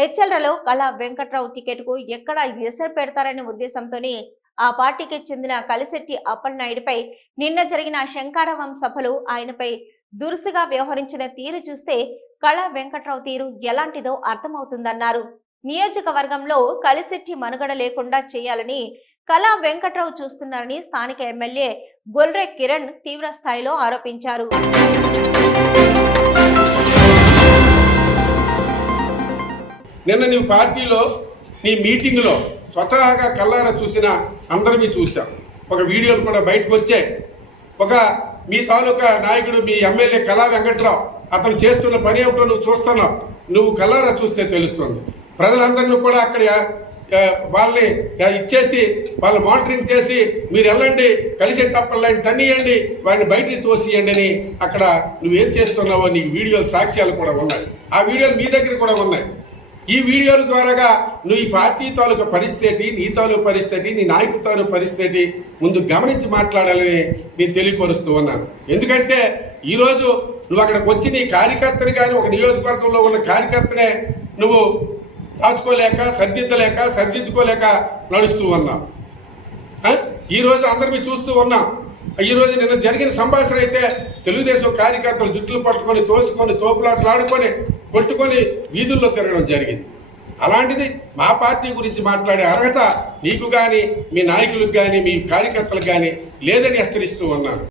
హెచ్ఎల్రలో కళా వెంకట్రావు టికెట్కు ఎక్కడ ఎసరు పెడతారనే ఉద్దేశంతోనే ఆ పార్టీకి చెందిన కలిశెట్టి అప్పలనాయుడిపై నిన్న జరిగిన శంకారవం సభలో ఆయనపై దురుసుగా వ్యవహరించిన తీరు చూస్తే కళా వెంకట్రావు తీరు ఎలాంటిదో అర్థమవుతుందన్నారు. నియోజకవర్గంలో కలిశెట్టి మనుగడ లేకుండా చేయాలని కళా వెంకట్రావు చూస్తున్నారని స్థానిక ఎమ్మెల్యే గొల్రె కిరణ్ తీవ్ర స్థాయిలో ఆరోపించారు. నిన్న నీ పార్టీలో నీ మీటింగ్లో స్వతహాగా కల్లారా చూసిన అందరినీ చూసాం ఒక వీడియోలు కూడా బయటకు వచ్చాయి. ఒక మీ తాలూకా నాయకుడు మీ ఎమ్మెల్యే కళా వెంకట్రావు అతను చేస్తున్న పని ఏమిటో నువ్వు చూస్తున్నావు. నువ్వు కల్లారా చూస్తే తెలుస్తుంది. ప్రజలందరినీ కూడా అక్కడ వాళ్ళని ఇచ్చేసి వాళ్ళు మానిటరింగ్ చేసి మీరు వెళ్ళండి కలిసి టప్పల్లాంటి తన్నియండి వాడిని బయటికి తోసియండి అని అక్కడ నువ్వేం చేస్తున్నావో నీ వీడియోలు సాక్ష్యాలు కూడా ఉన్నాయి. ఆ వీడియోలు మీ దగ్గర కూడా ఉన్నాయి. ఈ వీడియోల ద్వారాగా నువ్వు ఈ పార్టీ తాలూకా పరిస్థితి నీ తాలూకు పరిస్థితి నీ నాయకుడు తాలూకు పరిస్థితి ముందు గమనించి మాట్లాడాలని నేను తెలియపరుస్తూ ఉన్నాను. ఎందుకంటే ఈరోజు నువ్వు అక్కడికి వచ్చి నీ కార్యకర్తని కానీ ఒక నియోజకవర్గంలో ఉన్న కార్యకర్తనే నువ్వు దాచుకోలేక సర్దిద్దలేక సర్దిద్దుకోలేక నడుస్తూ ఉన్నావు. ఈరోజు ఈ రోజు అందరినీ చూస్తూ ఉన్నాం. ఈ రోజు నిన్న జరిగిన సంభాషణ అయితే తెలుగుదేశం కార్యకర్తలు జుట్టులు పట్టుకొని తోసుకొని తోపులాట్లు ఆడుకొని కొట్టుకొని వీధుల్లో తిరగడం జరిగింది. అలాంటిది మా పార్టీ గురించి మాట్లాడే అర్హత నీకు కానీ మీ నాయకులకు కానీ మీ కార్యకర్తలకు కానీ లేదని హెచ్చరిస్తూ ఉన్నాను.